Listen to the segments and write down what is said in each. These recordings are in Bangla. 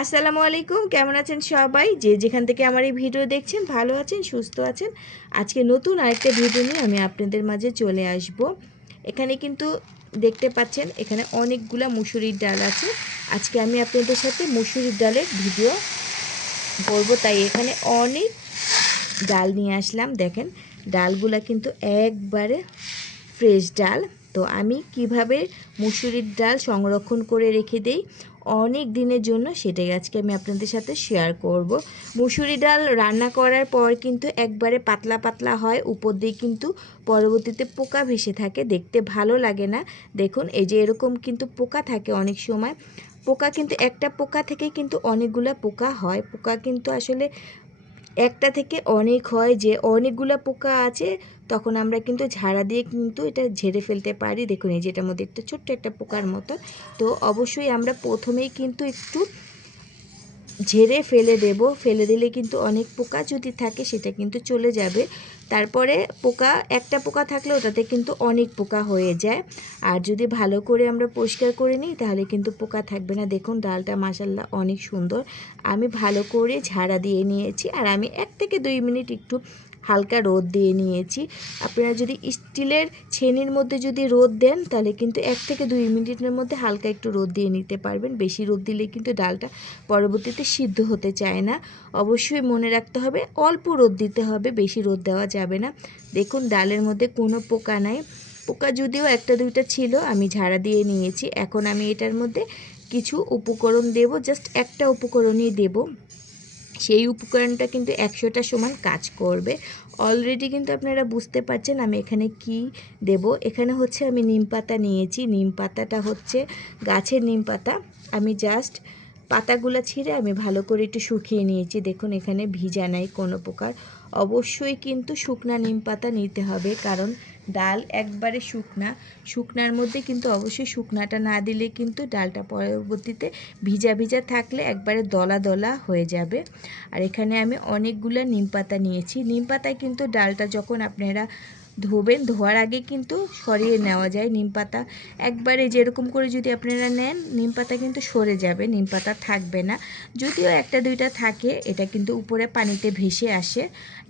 আসসালামু আলাইকুম, কেমন আছেন সবাই? যে যেখান থেকে আমার এই ভিডিও দেখছেন, ভালো আছেন, সুস্থ আছেন। আজকে নতুন আরেকটা ভিডিও নিয়ে আমি আপনাদের মাঝে চলে আসব। এখানে কিন্তু দেখতে পাচ্ছেন, এখানে অনেকগুলা মুসুরির ডাল আছে। আজকে আমি আপনাদের সাথে মুসুরির ডালের ভিডিও করব, তাই এখানে অনেক ডাল নিয়ে আসলাম। দেখেন, ডালগুলা কিন্তু একবারে ফ্রেশ ডাল। তো আমি কিভাবে মুসুরির ডাল সংরক্ষণ করে রেখে দেই অনেক দিনের জন্য, সেটাই আজকে আমি আপনাদের সাথে শেয়ার করব। মুসুরি ডাল রান্না করার পর কিন্তু একবারে পাতলা পাতলা হয়, উপর দিয়ে কিন্তু পরবর্তীতে পোকা ভেসে থাকে, দেখতে ভালো লাগে না। দেখুন, এই যে এরকম কিন্তু পোকা থাকে অনেক সময়। পোকা কিন্তু একটা পোকা থেকে কিন্তু অনেকগুলা পোকা হয়। পোকা কিন্তু আসলে একটা থেকে অনেক হয়, যে অনেকগুলো পোকা আছে তখন আমরা কিন্তু ঝাড়া দিয়ে কিন্তু এটা ঝেড়ে ফেলতে পারি। দেখুন, এই যে এটার মধ্যে একটা ছোট্ট একটা পোকার মতো। তো অবশ্যই আমরা প্রথমেই কিন্তু একটু ঝেড়ে ফেলে দেব। ফেলে দিলে কিন্তু অনেক পোকা যদি থাকে সেটা কিন্তু চলে যাবে। তারপরে পোকা একটা পোকা থাকলে ওটাতে কিন্তু অনেক পোকা হয়ে যায়। আর যদি ভালো করে আমরা পরিষ্কার করে নিই তাহলে কিন্তু পোকা থাকবে না। দেখুন, ডালটা মাশাআল্লাহ অনেক সুন্দর। আমি ভালো করে ঝাড়া দিয়ে নিয়েছি, আর আমি 1 থেকে 2 মিনিট একটু হালকা রোদ দিয়ে নিয়েছি। আপনারা যদি স্টিলের ছেনির মধ্যে যদি রোদ দেন তাহলে কিন্তু 1 থেকে 2 মিনিটের মধ্যে হালকা একটু রোদ দিয়ে নিতে পারবেন। বেশি রোদ দিলে কিন্তু ডালটা পরবর্তীতে সিদ্ধ হতে চায় না। অবশ্যই মনে রাখতে হবে অল্প রোদ দিতে হবে, বেশি রোদ দেওয়া যাবে না। দেখুন, ডালের মধ্যে কোনো পোকা নাই। পোকা যদিও একটা দুইটা ছিল, আমি ঝাড়া দিয়ে নিয়েছি। এখন আমি এটার মধ্যে কিছু উপকরণ দেব, জাস্ট একটা উপকরণই দেব। সেই উপকরণটা কিন্তু 100টা সমান কাজ করবে। অলরেডি কিন্তু আপনারা বুঝতে পারছেন আমি এখানে কি দেব। এখানে হচ্ছে আমি নিম পাতা নিয়েছি। নিম পাতাটা হচ্ছে গাছের নিম পাতা। আমি জাস্ট পাতাগুলো ছিঁড়ে আমি ভালো করে একটু শুকিয়ে নিয়েছি। দেখুন, এখানে ভিজা নাই কোনো প্রকার। অবশ্যই কিন্তু শুকনা নিম পাতা নিতে হবে, কারণ ডাল একবারে শুকনার মধ্যে কিন্তু অবশ্যই শুকনাটা না দিলে কিন্তু ডালটা পরবর্তীতে ভিজা ভিজা থাকলে একবারে দলা দলা হয়ে যাবে। আর এখানে আমি অনেকগুলো নিম পাতা নিয়েছি। নিম পাতায় কিন্তু ডালটা যখন আপনারা ধোবেন, ধোয়ার আগে কিন্তু সরিয়ে নেওয়া যায়। নিম পাতা একবারে যেরকম করে যদি আপনারা নেন, নিম পাতা কিন্তু সরে যাবে, নিম পাতা থাকবে না। যদিও একটা দুইটা থাকে, এটা কিন্তু উপরে পানিতে ভেসে আসে,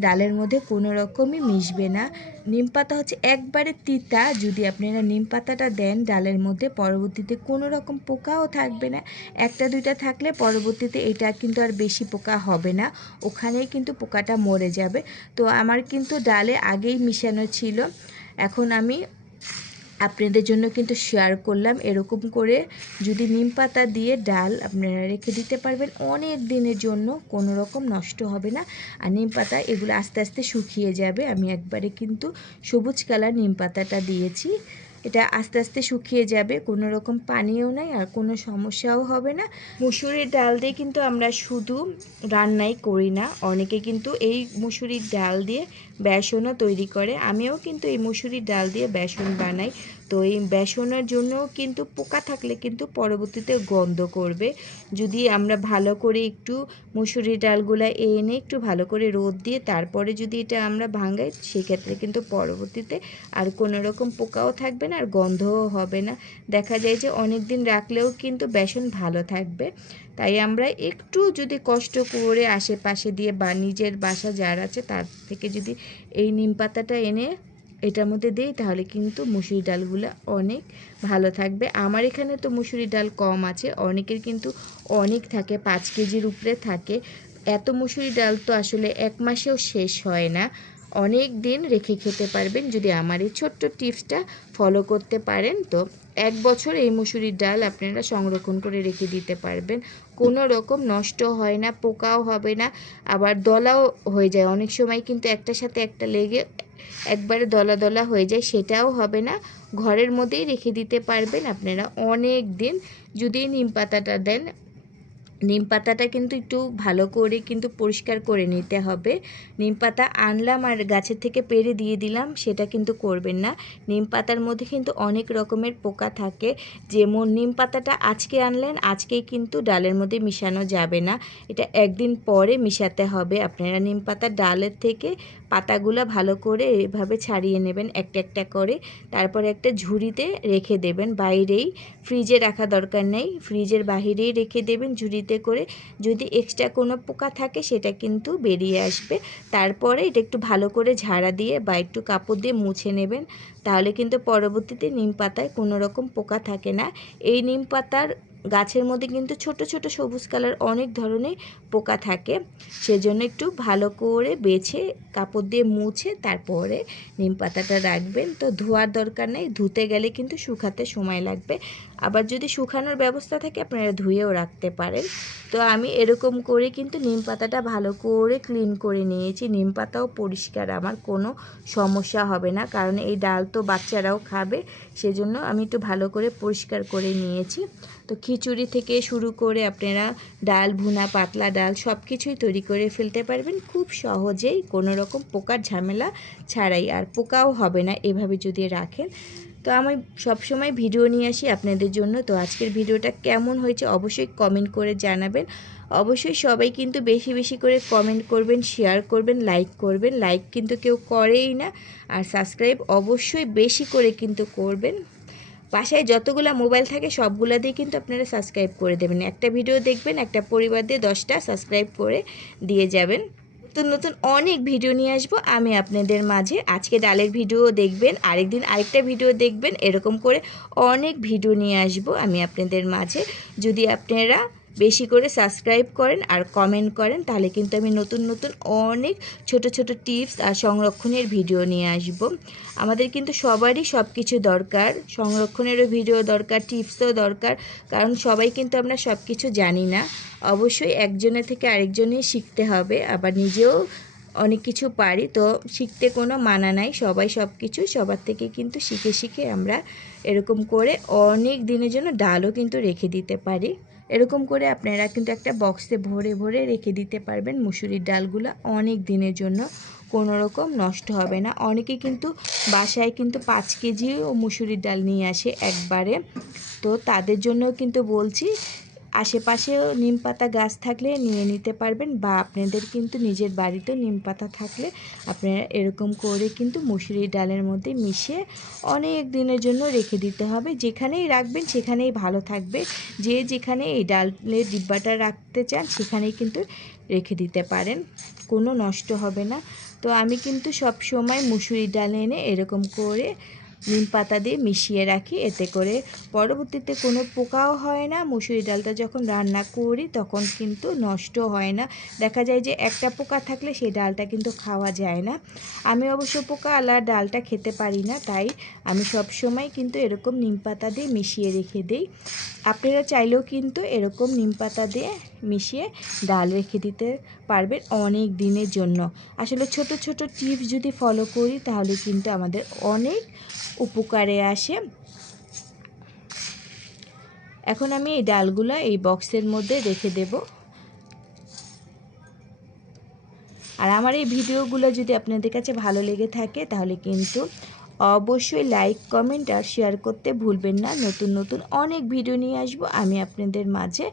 ডালের মধ্যে কোনো রকমই মিশবে না। নিম পাতা হচ্ছে একবারে তিতা। যদি আপনারা নিম পাতাটা দেন ডালের মধ্যে, পরবর্তীতে কোনো রকম পোকাও থাকবে না। একটা দুইটা থাকলে পরবর্তীতে এটা কিন্তু আর বেশি পোকা হবে না, ওখানেই কিন্তু পোকাটা মরে যাবে। তো আমার কিন্তু ডালে আগেই মিশানো ছিল। এখন আমি আপনাদের জন্য কিন্তু শেয়ার করলাম। এরকম করে যদি নিম পাতা দিয়ে ডাল আপনারা রেখে দিতে পারবেন অনেক দিনের জন্য, কোনো রকম নষ্ট হবে না। আর নিম পাতা এগুলো আস্তে আস্তে শুকিয়ে যাবে। আমি একবারে কিন্তু সবুজ কালার নিম পাতাটা দিয়েছি। এটা আস্তে আস্তে শুকিয়ে যাবে, কোনো রকম পানিও নাই আর কোনো সমস্যাও হবে না। মুসুরির ডাল দিয়ে কিন্তু আমরা শুধু রান্নাই করি না, অনেকে কিন্তু এই মুসুরির ডাল দিয়ে বেসনও তৈরি করে। আমিও কিন্তু এই মুসুরির ডাল দিয়ে বেসন বানাই। তো এই বেসনের জন্য কিন্তু পোকা থাকলে কিন্তু পরবর্তীতে গন্ধ করবে। যদি আমরা ভালো করে একটু মুসুরির ডালগুলা এনে একটু ভালো করে রোদ দিয়ে তারপরে যদি এটা আমরা ভাঙাই, সেক্ষেত্রে কিন্তু পরবর্তীতে আর কোনো রকম পোকাও থাকবে না আর গন্ধও হবে না। দেখা যায় যে অনেক দিন রাখলেও কিন্তু বেসন ভালো থাকবে। তাই আমরা একটু যদি কষ্ট করে আশেপাশে দিয়ে বা নিজের বাসা যার আছে তার থেকে যদি এই নিম পাতাটা এনে এটার মধ্যে দিই, তাহলে কিন্তু মুসুরি ডালগুলো অনেক ভালো থাকবে। আমার এখানে তো মুসুরি ডাল কম আছে, অনেকের কিন্তু অনেক থাকে, 5 কেজির উপরে থাকে। এত মুসুরি ডাল তো আসলে 1 মাসেও শেষ হয় না। অনেক দিন রেখে খেতে পারবেন যদি আমার এই ছোট্ট টিপসটা ফলো করতে পারেন। তো 1 বছর এই মুসুরির ডাল আপনারা সংরক্ষণ করে রেখে দিতে পারবেন, কোনো রকম নষ্ট হয় না, পোকাও হবে না, আবার দলাও হয়ে যায়। অনেক সময় কিন্তু একটার সাথে একটা লেগে একবারে দলা দলা হয়ে যায়, সেটাও হবে না। ঘরের মধ্যেই রেখে দিতে পারবেন আপনারা অনেক দিন। যদি নিম পাতাটা দেন, নিম পাতাটা কিন্তু একটু ভালো করে কিন্তু পরিষ্কার করে নিতে হবে। নিম পাতা আনলাম আর গাছের থেকে পেড়ে দিয়ে দিলাম, সেটা কিন্তু করবেন না। নিম পাতার মধ্যে কিন্তু অনেক রকমের পোকা থাকে। যেমন নিম পাতাটা আজকে আনলেন, আজকেই কিন্তু ডালের মধ্যে মিশানো যাবে না, এটা একদিন পরে মিশাতে হবে। আপনারা নিম পাতার ডালের থেকে পাতাগুলো ভালো করে এভাবে ছাড়িয়ে নেবেন একটা একটা করে, তারপরে একটা ঝুড়িতে রেখে দেবেন। বাইরেই, ফ্রিজে রাখা দরকার নেই, ফ্রিজের বাহিরেই রেখে দেবেন ঝুড়িতে। এতে করে যদি এক্সট্রা কোনো পোকা থাকে সেটা কিন্তু বেরিয়ে আসবে। তারপরে এটা একটু ভালো করে ঝাড়া দিয়ে বা একটু কাপড় দিয়ে মুছে নেবেন, তাহলে কিন্তু পরবর্তীতে নিম পাতায় কোনো রকম পোকা থাকে না। এই নিম পাতার গাছের মধ্যে কিন্তু ছোট ছোট সবুজ কালার অনেক ধরনের পোকা থাকে, সেজন্য একটু ভালো করে বেছে কাপড় দিয়ে মুছে তারপরে নিম পাতাটা রাখবেন। তো ধোয়ার দরকার নেই, ধুতে গেলে কিন্তু শুকাতে সময় লাগবে। আবার যদি শুকানোর ব্যবস্থা থাকে আপনারা ধুয়েও রাখতে পারেন। তো আমি এরকম করে কিন্তু নিম পাতাটা ভালো করে ক্লিন করে নিয়েছি। নিম পাতাও পরিষ্কার, আমার কোনো সমস্যা হবে না, কারণ এই ডাল তো বাচ্চারাও খাবে, সেজন্য আমি একটু ভালো করে পরিষ্কার করে নিয়েছি। তো খিচুড়ি থেকে শুরু করে আপনারা ডাল ভুনা, পাতলা ডাল সব কিছুই তৈরি করে ফেলতে পারবেন খুব সহজেই, কোনো রকম পোকার ঝামেলা ছাড়াই। আর পোকাও হবে না এভাবে যদি রাখেন। তো আমি সবসময় ভিডিও নিয়ে আসি আপনাদের জন্য। তো আজকের ভিডিওটা কেমন হয়েছে অবশ্যই কমেন্ট করে জানাবেন। অবশ্যই সবাই কিন্তু বেশি বেশি করে কমেন্ট করবেন, শেয়ার করবেন, লাইক করবেন। লাইক কিন্তু কেউ করেই না। আর সাবস্ক্রাইব অবশ্যই বেশি করে কিন্তু করবেন। বাসায় যতগুলো মোবাইল থাকে সবগুলা দিয়ে কিন্তু আপনারা সাবস্ক্রাইব করে দেবেন। একটা ভিডিও দেখবেন, একটা পরিবার দিয়ে 10টা সাবস্ক্রাইব করে দিয়ে যাবেন। নতুন নতুন অনেক ভিডিও নিয়ে আসবো আমি আপনাদের মাঝে। আজকে ডালের ভিডিও দেখবেন, আরেকদিন আরেকটা ভিডিও দেখবেন, এরকম করে অনেক ভিডিও নিয়ে আসবো আমি আপনাদের মাঝে। যদি আপনারা বেশি করে সাবস্ক্রাইব করেন আর কমেন্ট করেন, তাহলে কিন্তু আমি নতুন নতুন অনেক ছোট ছোট টিপস আর সংরক্ষণের ভিডিও নিয়ে আসব। আমাদের কিন্তু সবারই সব কিছু দরকার, সংরক্ষণেরও ভিডিও দরকার, টিপসও দরকার, কারণ সবাই কিন্তু আমরা সব কিছু জানি না। অবশ্যই একজনের থেকে আরেকজনই শিখতে হবে, আবার নিজেও অনেক কিছু পারি, তো শিখতে কোনো মানা নাই। সবাই সব কিছু সবার থেকে কিন্তু শিখে শিখে আমরা এরকম করে অনেক দিনের জন্য ডালও কিন্তু রেখে দিতে পারি। এরকম করে আপনারা কিন্তু একটা বক্সে ভরে ভরে রেখে দিতে পারবেন মুসুরির ডালগুলো অনেক দিনের জন্য, কোনো রকম নষ্ট হবে না। অনেকে কিন্তু বাসায় কিন্তু 5 কেজিও মুসুরির ডাল নিয়ে আসে একবারে। তো তাদের জন্যও কিন্তু বলছি, আশেপাশেও নিম পাতা গাছ থাকলে নিয়ে নিতে পারবেন, বা আপনাদের কিন্তু নিজের বাড়িতেও নিম পাতা থাকলে আপনারা এরকম করে কিন্তু মুসুরির ডালের মধ্যে মিশিয়ে অনেক দিনের জন্য রেখে দিতে হবে। যেখানেই রাখবেন সেখানেই ভালো থাকবে। যে যেখানে এই ডালের ডিব্বাটা রাখতে চান সেখানেই কিন্তু রেখে দিতে পারেন, কোনো নষ্ট হবে না। তো আমি কিন্তু সব সময় মুসুরির ডাল এনে এরকম করে নিম পাতা দিয়ে মিশিয়ে রাখি, এতে করে পরবর্তীতে কোনো পোকাও হয় না। মুসুরি ডালটা যখন রান্না করি তখন কিন্তু নষ্ট হয় না। দেখা যায় যে একটা পোকা থাকলে সেই ডালটা কিন্তু খাওয়া যায় না। আমি অবশ্য পোকা আলা ডালটা খেতে পারি না, তাই আমি সব সময় কিন্তু এরকম নিম পাতা দিয়ে মিশিয়ে রেখে দিই। আপনারা চাইলেও কিন্তু এরকম নিম পাতা দিয়ে মিশিয়ে ডাল রেখে দিতে পারবেন অনেক দিনের জন্য। আসলে ছোট ছোট টিপস যদি ফলো করি তাহলে কিন্তু আমাদের অনেক উপকারে আসে। এখন আমি এই ডালগুলো এই বক্সের মধ্যে রেখে দেব। আর আমার এই ভিডিওগুলো যদি আপনাদের কাছে ভালো লেগে থাকে তাহলে কিন্তু অবশ্যই লাইক, কমেন্ট আর শেয়ার করতে ভুলবেন না। নতুন নতুন অনেক ভিডিও নিয়ে আসব আমি আপনাদের মাঝে।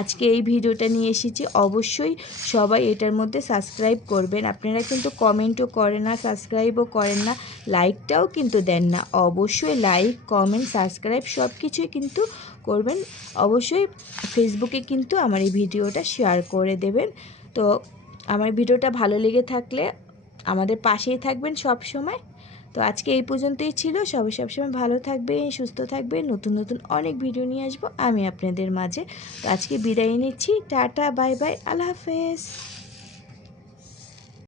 আজকে এই ভিডিওটা নিয়ে এসেছি, অবশ্যই সবাই এটার মধ্যে সাবস্ক্রাইব করবেন। আপনারা কিন্তু কমেন্টও করেন না, সাবস্ক্রাইবও করেন না, লাইকটাও কিন্তু দেন না। অবশ্যই লাইক, কমেন্ট, সাবস্ক্রাইব সব কিছুই কিন্তু করবেন। অবশ্যই ফেসবুকে কিন্তু আমার এই ভিডিওটা শেয়ার করে দেবেন। তো আমার ভিডিওটা ভালো লেগে থাকলে আমাদের পাশেই থাকবেন সব সময়। তো আজকে এই পর্যন্তই ছিল। সবাই সবসময় ভালো থাকবে, সুস্থ থাকবে। নতুন নতুন অনেক ভিডিও নিয়ে আসবো আমি আপনাদের মাঝে। তো আজকে বিদায় নিচ্ছি, টাটা, বাই বাই, আল্লাহ হাফেজ।